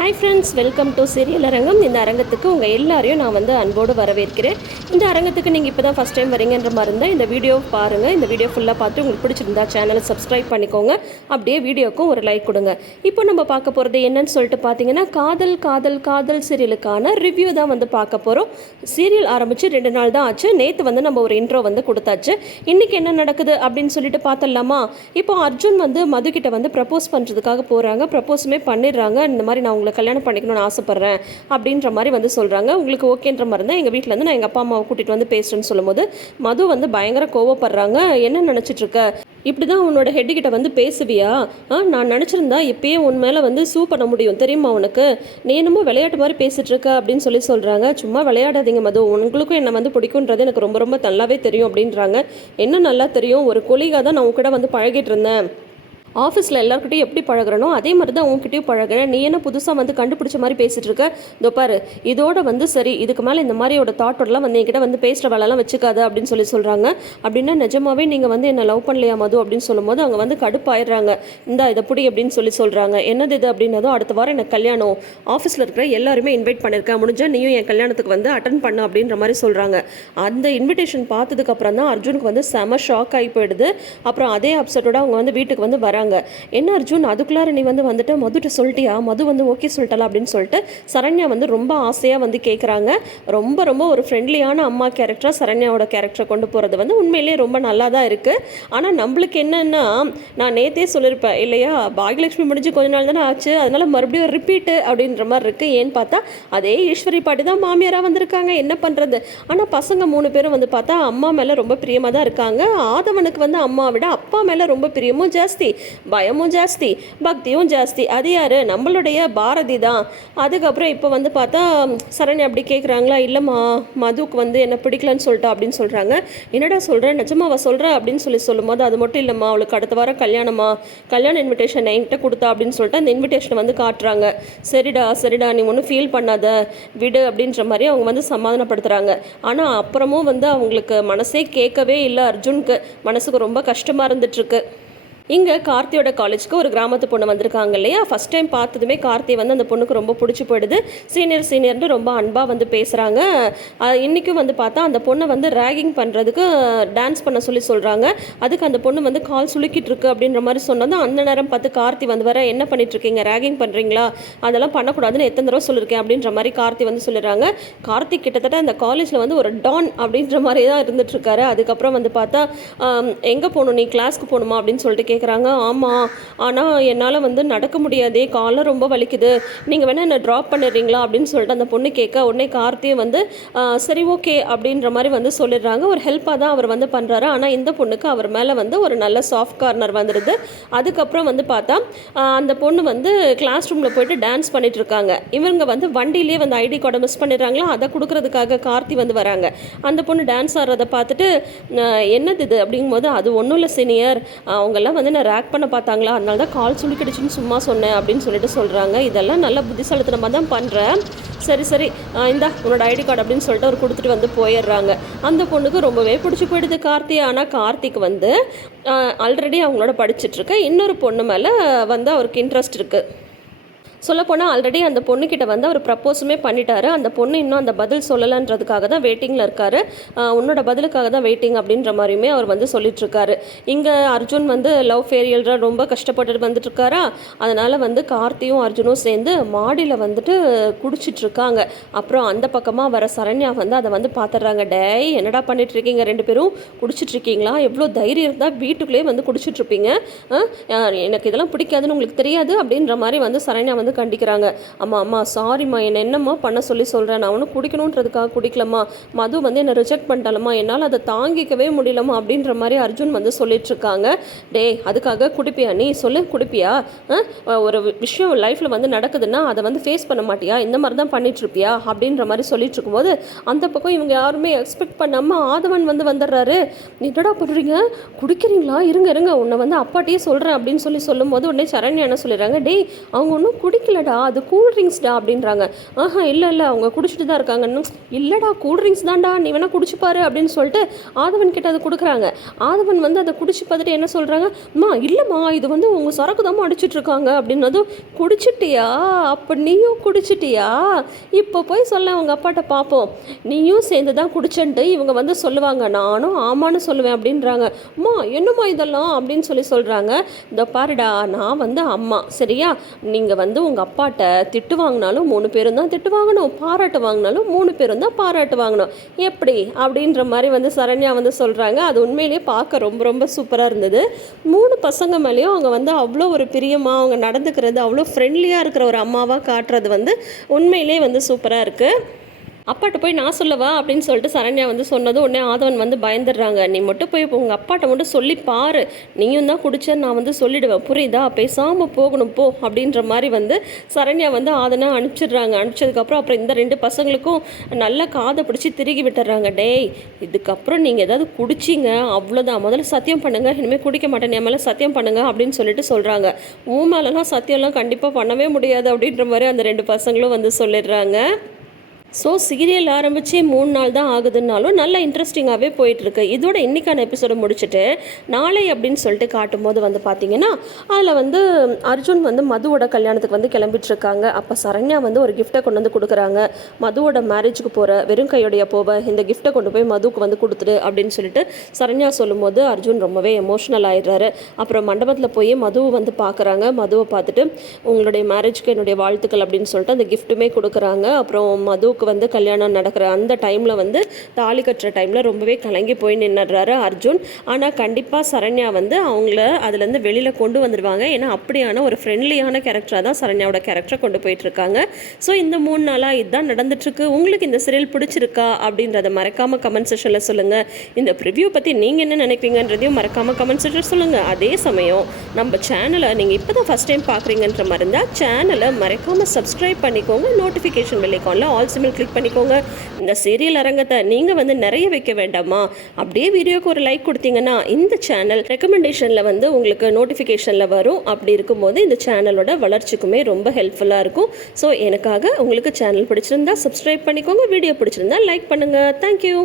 Hi friends, welcome to serial அரங்கம். இந்த அரங்கத்துக்கு உங்கள் எல்லாரையும் நான் அன்போடு வரவேற்கிறேன். இந்த அரங்கத்துக்கு நீங்கள் இப்போ தான் ஃபஸ்ட் டைம் வரீங்கன்ற மாதிரி இருந்தால் இந்த வீடியோ பாருங்கள். இந்த வீடியோ ஃபுல்லாக பார்த்து உங்களுக்கு பிடிச்சிருந்தா சேனலை சப்ஸ்கிரைப் பண்ணிக்கோங்க. அப்படியே வீடியோக்கும் ஒரு லைக் கொடுங்க. இப்போ நம்ம பார்க்க போகிறது என்னன்னு சொல்லிட்டு பார்த்தீங்கன்னா, காதல் காதல் காதல் சீரியலுக்கான ரிவ்யூ தான் பார்க்க போகிறோம். சீரியல் ஆரம்பித்து 2 நாள் தான் ஆச்சு. நேற்று நம்ம ஒரு இன்ட்ரோ கொடுத்தாச்சு. இன்றைக்கி என்ன நடக்குது அப்படின்னு சொல்லிட்டு பார்த்தலாமா? இப்போ அர்ஜுன் மதுக்கிட்ட ப்ரப்போஸ் பண்ணுறதுக்காக போகிறாங்க. ப்ரப்போஸுமே பண்ணிடுறாங்க. இந்த மாதிரி நான் உங்களை கல்யாணம் பண்ணிக்கணும்னு ஆசைப்பட்றேன் அப்படின்ற மாதிரி சொல்கிறாங்க. உங்களுக்கு ஓகேன்ற மாதிரி தான் எங்கள் வீட்டிலேருந்து நான் எங்கள் அப்பா அம்மாவை கூட்டிகிட்டு பேசுகிறேன்னு சொல்லும்போது மது பயங்கர கோவப்படுறாங்க. என்ன நினச்சிட்டு இருக்க? இப்படி தான் உன்னோட ஹெட்டுக்கிட்ட பேசுவியா? நான் நினச்சிருந்தா இப்பயே உன் மேலே சூ பண்ண முடியும் தெரியுமா உனக்கு? நீ என்னமோ விளையாட்டு மாதிரி பேசிகிட்டு இருக்க அப்படின்னு சொல்கிறாங்க. சும்மா விளையாடாதீங்க மது, உங்களுக்கும் என்னை பிடிக்குன்றது எனக்கு ரொம்ப ரொம்ப நல்லாவே தெரியும் அப்படின்றாங்க. என்ன நல்லா தெரியும்? ஒரு கொலிகாக தான் நான் உங்ககிட்ட பழகிட்டு இருந்தேன். ஆஃபீஸில் எல்லாருக்கிட்டையும் எப்படி பழகிறனோ அதே மாதிரி தான் உங்ககிட்டயும் பழகிறேன். நீ என்ன புதுசாக கண்டுபிடிச்ச மாதிரி பேசிகிட்டு இருக்க? இதோ பாரு, இதோட சரி, இதுக்கு மேலே இந்த மாதிரியோட தாட்டோடலாம் என்கிட்ட பேசுகிற வேலைலாம் வச்சுக்காது அப்படின்னு சொல்கிறாங்க. அப்படின்னா நிஜமாவே நீங்கள் என்னை லவ் பண்ணலையா மது அப்படின்னு சொல்லும்போது அவங்க கடுப்பாயிடுறாங்க. இந்தா இதை புடி அப்படின்னு சொல்கிறாங்க. என்னது இது அப்படின்னதும், அடுத்த வாரம் எனக்கு கல்யாணம், ஆஃபீஸில் இருக்கிற எல்லாருமே இன்வைட் பண்ணியிருக்கேன், முடிஞ்சால் நீயும் என் கல்யாணத்துக்கு அட்டன் பண்ணு அப்படின்ற மாதிரி சொல்கிறாங்க. அந்த இன்விடேஷன் பார்த்ததுக்கப்புறம் தான் அர்ஜுனுக்கு செம ஷாக் ஆகி போயிடுது. அப்புறம் அதே அப்செட்டோட அவங்க வீட்டுக்கு வர என்ன அர்ஜுன், அதுக்குள்ளார நீ வந்துட்டு மதுட்ட சொல்லிட்டியா? மது ஓகே சொல்லிட்டலாம் அப்படின்னு சொல்லிட்டு சரண்யா ரொம்ப ஆசையாக கேட்குறாங்க. ரொம்ப ரொம்ப ஒரு ஃப்ரெண்ட்லியான அம்மா கேரக்டராக சரண்யாவோட கேரக்டரை கொண்டு போகிறது உண்மையிலேயே ரொம்ப நல்லா தான் இருக்குது. ஆனால் நம்மளுக்கு என்னென்னா, நான் நேற்றே சொல்லியிருப்பேன் இல்லையா, பாகியலட்சுமி முடிஞ்சு கொஞ்ச நாள் தானே ஆச்சு, அதனால் மறுபடியும் ரிப்பீட்டு அப்படின்ற மாதிரி இருக்குது. ஏன்னு பார்த்தா அதே ஈஸ்வரி பாட்டி தான் மாமியாராக வந்திருக்காங்க. என்ன பண்ணுறது? ஆனால் பசங்க 3 பேரும் பார்த்தா அம்மா மேலே ரொம்ப பிரியமாக தான் இருக்காங்க. ஆதவனுக்கு அம்மா விட அப்பா மேலே ரொம்ப பிரியமும் ஜாஸ்தி, பயமும் ஜாஸ்தி, பக்தியும் ஜாஸ்தி. அது யார்? நம்மளுடைய பாரதி தான். அதுக்கப்புறம் இப்போ பார்த்தா சரண்யா அப்படி கேட்குறாங்களா, இல்லைம்மா மதுவுக்கு என்ன பிடிக்கலன்னு சொல்லிட்டா அப்படின்னு சொல்கிறாங்க. என்னடா சொல்கிறேன், நிஜமாவா சொல்கிறேன் அப்படின்னு சொல்லும்போது, அது மட்டும் இல்லைம்மா, அவளுக்கு அடுத்த வாரம் கல்யாண இன்விடேஷன் என்கிட்ட கொடுத்தா அப்படின்னு சொல்லிட்டு அந்த இன்விடேஷனை காட்டுறாங்க. சரிடா சரிடா, நீ ஒன்றும் ஃபீல் பண்ணாத, விடு அப்படின்ற மாதிரி அவங்க சமாதானப்படுத்துகிறாங்க. ஆனால் அப்புறமும் அவங்களுக்கு மனசே கேட்கவே இல்லை. அர்ஜுனுக்கு மனசுக்கு ரொம்ப கஷ்டமாக இருந்துட்டுருக்கு. இங்கே கார்த்தியோட காலேஜுக்கு ஒரு கிராமத்து பொண்ணு வந்திருக்காங்க இல்லையா. ஃபஸ்ட் டைம் பார்த்ததுமே கார்த்தி அந்த பொண்ணுக்கு ரொம்ப பிடிச்சி போயிடுது. சீனியர்னு ரொம்ப அன்பாக பேசுகிறாங்க. இன்றைக்கும் பார்த்தா அந்த பொண்ணை ரேகிங் பண்ணுறதுக்கு டான்ஸ் பண்ண சொல்கிறாங்க. அதுக்கு அந்த பொண்ணு கால் சுலுக்கிட்டு இருக்கு அப்படின்ற மாதிரி சொன்னது. அந்த நேரம் பார்த்து கார்த்தி வர, என்ன பண்ணிட்டுருக்கீங்க, ரேகிங் பண்ணுறீங்களா, அதெல்லாம் பண்ணக்கூடாதுன்னு எத்தனை தடவை சொல்லியிருக்கேன் அப்படின்ற மாதிரி கார்த்தி சொல்லிடுறாங்க. கார்த்தி கிட்டத்தட்ட அந்த காலேஜில் ஒரு டான் அப்படின்ற மாதிரி தான் இருந்துகிட்ருக்காரு. அதுக்கப்புறம் பார்த்தா எங்கே போகணும், நீ கிளாஸ்க்கு போகணுமா அப்படின்னு சொல்லிட்டு கேட்குறாங்க. ஆமாம், ஆனால் என்னால் நடக்க முடியாதே, காலம் ரொம்ப வலிக்குது, நீங்கள் வேணால் என்னை ட்ராப் பண்ணிடுறீங்களா அப்படின்னு சொல்லிட்டு அந்த பொண்ணு கேட்க, உடனே கார்த்தியும் சரி ஓகே அப்படின்ற மாதிரி சொல்லிடுறாங்க. ஒரு ஹெல்ப்பாக தான் அவர் பண்ணுறாரு. ஆனால் இந்த பொண்ணுக்கு அவர் மேலே ஒரு நல்ல சாஃப்ட் கார்னர் வந்துடுது. அதுக்கப்புறம் பார்த்தா அந்த பொண்ணு கிளாஸ் ரூமில் போயிட்டு டான்ஸ் பண்ணிட்டு இருக்காங்க. இவங்க வண்டியிலேயே ஐடி கார்டை மிஸ் பண்ணிடுறாங்களா, அதை கொடுக்கறதுக்காக கார்த்தி வராங்க. அந்த பொண்ணு டான்ஸ் ஆடுறதை பார்த்துட்டு, என்னது இது அப்படிங்கும்போது, அது ஒன்றும் இல்லை சீனியர், அவங்கெல்லாம் நான் ரேக் பண்ண பார்த்தாங்களா, அதனால தான் கால் சுளிக்கிடுச்சுன்னு சும்மா சொன்னேன் அப்படின்னு சொல்கிறாங்க. இதெல்லாம் நல்ல புத்திசாலித்தனமாக தான் பண்ணுறேன். சரி சரி, இந்தா உன்னோட ஐடி கார்டு அப்படின்னு சொல்லிட்டு அவர் கொடுத்துட்டு போயிடுறாங்க. அந்த பொண்ணுக்கு ரொம்பவே பிடிச்சி போயிடுது கார்த்தி. ஆனால் கார்த்திக்கு ஆல்ரெடி அவங்களோட படிச்சுட்ருக்க இன்னொரு பொண்ணு மேலே அவருக்கு இன்ட்ரெஸ்ட் இருக்குது. சொல்லப்போனால் ஆல்ரெடி அந்த பொண்ணுக்கிட்ட அவர் ப்ரப்போஸுமே பண்ணிட்டாரு. அந்த பொண்ணு இன்னும் அந்த பதில் சொல்லலைன்றதுக்காக தான் வெயிட்டிங்கில் இருக்கார். உன்னோட பதிலுக்காக தான் வெயிட்டிங் அப்படின்ற மாதிரியுமே அவர் சொல்லிட்டுருக்காரு. இங்கே அர்ஜுன் லவ் ஃபேரியல்ற ரொம்ப கஷ்டப்பட்டு வந்துட்டுருக்காரா. அதனால் கார்த்தியும் அர்ஜுனும் சேர்ந்து மாடியில் குடிச்சிட்ருக்காங்க. அப்புறம் அந்த பக்கமாக வர சரண்யா அதை பார்த்துட்றாங்க. டேய், என்னடா பண்ணிகிட்ருக்கீங்க, 2 பேரும் குடிச்சிட்ருக்கீங்களா? எவ்வளோ தைரியம் இருந்தால் வீட்டுக்குள்ளேயே குடிச்சிட்ருப்பீங்க, எனக்கு இதெல்லாம் பிடிக்காதுன்னு உங்களுக்கு தெரியாது அப்படின்ற மாதிரி சரண்யா கண்டிக்கிறாங்க. அம்மா சாரிம்மா, என்னம்மா பண்ண சொல்கிறேன், நான் ஒன்றும் குடிக்கணுன்றதுக்காக குடிக்கலம்மா, மது என்னை ரிஜெக்ட் பண்ணிட்டாலம்மா, என்னால் அதை தாங்கிக்கவே முடியலம்மா அப்படின்ற மாதிரி அர்ஜுன் சொல்லிட்டுருக்காங்க. டே, அதுக்காக குடிப்பியா நீ? சொல்லு, குடிப்பியா? ஒரு விஷயம் லைஃப்பில் நடக்குதுன்னா அதை ஃபேஸ் பண்ண மாட்டியா? இந்த மாதிரி தான் பண்ணிகிட்ருப்பியா அப்படின்ற மாதிரி சொல்லிட்டு இருக்கும்போது, அந்த பக்கம் இவங்க யாருமே எக்ஸ்பெக்ட் பண்ணாமல் ஆதவன் வந்துடுறாரு. என்னடா பண்ணுறீங்க, குடிக்கிறீங்களா? இருங்க உன்னை அப்பாட்டியே சொல்கிறேன் அப்படின்னு சொல்லும்போது உடனே சரண்யா என்ன சொல்லிடுறாங்க, டே அவங்க ஒன்றும் குடிக்கலடா, அது கூல் ட்ரிங்க்ஸ்டா அப்படின்றாங்க. ஆஹா இல்லை அவங்க குடிச்சிட்டு தான் இருக்காங்கன்னு. இல்லைடா கூல் ட்ரிங்க்ஸ் தான்டா, நீ வேணால் குடிச்சுப்பாரு அப்படின்னு சொல்லிட்டு ஆதவன் கிட்ட அதை கொடுக்குறாங்க. ஆதவன் வந்து அதை குடிச்சு பார்த்துட்டு என்ன சொல்கிறாங்க, அம்மா இல்லைம்மா இது வந்து உங்கள் சரக்கு தான் அடிச்சிட்ருக்காங்க அப்படின்னதும், குடிச்சிட்டியா, அப்போ நீயும் குடிச்சிட்டியா, இப்போ போய் சொல்ல அவங்க அப்பாட்ட பார்ப்போம், நீயும் சேர்ந்து தான் குடிச்சன்ட்டு இவங்க வந்து சொல்லுவாங்க, நானும் ஆமான்னு சொல்லுவேன் அப்படின்றாங்க. அம்மா என்னம்மா இதெல்லாம் அப்படின்னு சொல்கிறாங்க. இந்த பாருடா, நான் வந்து அம்மா சரியா, நீங்கள் வந்து உங்கள் அப்பாட்ட திட்டு வாங்கினாலும் 3 பேரும் தான் திட்டு வாங்கணும், பாராட்டு வாங்கினாலும் 3 பேரும் தான் பாராட்டு வாங்கணும், எப்படி அப்படின்ற மாதிரி வந்து சரண்யா வந்து சொல்கிறாங்க. அது உண்மையிலேயே பார்க்க ரொம்ப ரொம்ப சூப்பராக இருந்தது. 3 பசங்க மேலேயும் அவங்க வந்து அவ்வளோ ஒரு பிரியமாக அவங்க நடந்துக்கிறது, அவ்வளோ ஃப்ரெண்ட்லியாக இருக்கிற ஒரு அம்மாவாக காட்டுறது வந்து உண்மையிலே வந்து சூப்பராக இருக்குது. அப்பாட்ட போய் நான் சொல்லவா அப்படின்னு சொல்லிட்டு சரண்யா வந்து சொன்னதும் உடனே ஆதவன் வந்து பயந்துடுறாங்க. நீ மட்டும் போய் உங்கள் அப்பாட்ட மட்டும் சொல்லி பாரு, நீயும் தான் குடிச்சேன்னு நான் வந்து சொல்லிடுவேன், புரியுதா, பேசாமல் போகணும் போ அப்படின்ற மாதிரி வந்து சரண்யா வந்து ஆதனை அனுப்பிச்சிடுறாங்க. அனுப்பிச்சதுக்கப்புறம் அப்புறம் இந்த 2 பசங்களுக்கும் நல்லா காதை பிடிச்சி திருகி விட்டுறாங்க. டேய், இதுக்கப்புறம் நீங்கள் ஏதாவது குடிச்சிங்க அவ்வளோதான், முதல்ல சத்தியம் பண்ணுங்கள், இனிமேல் குடிக்க மாட்டேன், என் மேலே சத்தியம் பண்ணுங்கள் அப்படின்னு சொல்லிட்டு சொல்கிறாங்க. உன் மேலெலாம் சத்தியம்லாம் கண்டிப்பாக பண்ணவே முடியாது அப்படின்ற மாதிரி அந்த 2 பசங்களும் வந்து சொல்லிடுறாங்க. ஸோ சீரியல் ஆரம்பித்து 3 நாள் தான் ஆகுதுன்னாலும் நல்லா இன்ட்ரெஸ்டிங்காகவே போயிட்டுருக்கு. இதோட இன்றைக்கான எபிசோடை முடிச்சுட்டு நாளை அப்படின்னு சொல்லிட்டு காட்டும்போது வந்து பார்த்திங்கன்னா அதில் வந்து அர்ஜுன் வந்து மதுவோட கல்யாணத்துக்கு வந்து கிளம்பிட்டுருக்காங்க. அப்போ சரண்யா வந்து ஒரு கிஃப்ட்டை கொண்டு வந்து கொடுக்குறாங்க. மதுவோட மேரேஜுக்கு போகிற வெறும் கையோடைய போவேன், இந்த கிஃப்ட்டை கொண்டு போய் மதுவுக்கு வந்து கொடுத்துடு அப்படின்னு சொல்லிட்டு சரண்யா சொல்லும்போது அர்ஜுன் ரொம்பவே எமோஷ்னல் ஆகிடுறாரு. அப்புறம் மண்டபத்தில் போய் மதுவை வந்து பார்க்குறாங்க. மதுவை பார்த்துட்டு உங்களுடைய மேரேஜ்க்கு என்னுடைய வாழ்த்துக்கள் அப்படின்னு சொல்லிட்டு அந்த கிஃப்ட்டுமே கொடுக்குறாங்க. அப்புறம் மதுவுக்கு வந்து கல்யாணம் நடக்கிற அந்த டைமில் வந்து தாலி கட்டுற டைமில் ரொம்பவே கலங்கி போய் நின்றுறாரு அர்ஜுன். ஆனால் கண்டிப்பாக சரண்யா வந்து அவங்கள அதுலேருந்து வெளியில் கொண்டு வந்துடுவாங்க. ஏன்னா அப்படியான ஒரு ஃப்ரெண்ட்லியான கேரக்டராக தான் சரண்யாவோட கேரக்டரை கொண்டு போயிட்டுருக்காங்க. ஸோ இந்த 3 நாளாக இதுதான் நடந்துட்டுருக்கு. உங்களுக்கு இந்த சீரியல் பிடிச்சிருக்கா அப்படின்றத மறக்காமல் கமெண்ட் செக்ஷனில் சொல்லுங்கள். இந்த ப்ரிவ்யூ பற்றி நீங்கள் என்ன நினைக்கிறீங்கன்றதையும் மறக்காமல் கமெண்ட் செக்ஷன் சொல்லுங்கள். அதே சமயம் நம்ம சேனலை நீங்கள் இப்போ தான் ஃபஸ்ட் டைம் பார்க்குறீங்கன்ற மாதிரி இருந்தால் சேனலை மறக்காமல் சப்ஸ்கிரைப் பண்ணிக்கோங்க. நோட்டிஃபிகேஷன் பெல் ஐகானில் ஆல் சிம்பிள் கிளிக் பண்ணிக்கோங்க. இந்த சீரியல் அரங்கத்தை நீங்கள் வந்து நிறைய வைக்க வேண்டாமா, அப்படியே வீடியோக்கு ஒரு லைக் கொடுத்தீங்கன்னா இந்த சேனல் ரெக்கமெண்டேஷனில் வந்து உங்களுக்கு நோட்டிஃபிகேஷனில் வரும். அப்படி இருக்கும்போது இந்த சேனலோட வளர்ச்சிக்குமே ரொம்ப ஹெல்ப்ஃபுல்லாக இருக்கும். ஸோ எனக்காக உங்களுக்கு சேனல் பிடிச்சிருந்தா சப்ஸ்கிரைப் பண்ணிக்கோங்க, வீடியோ பிடிச்சிருந்தா லைக் பண்ணுங்கள். தேங்க்யூ.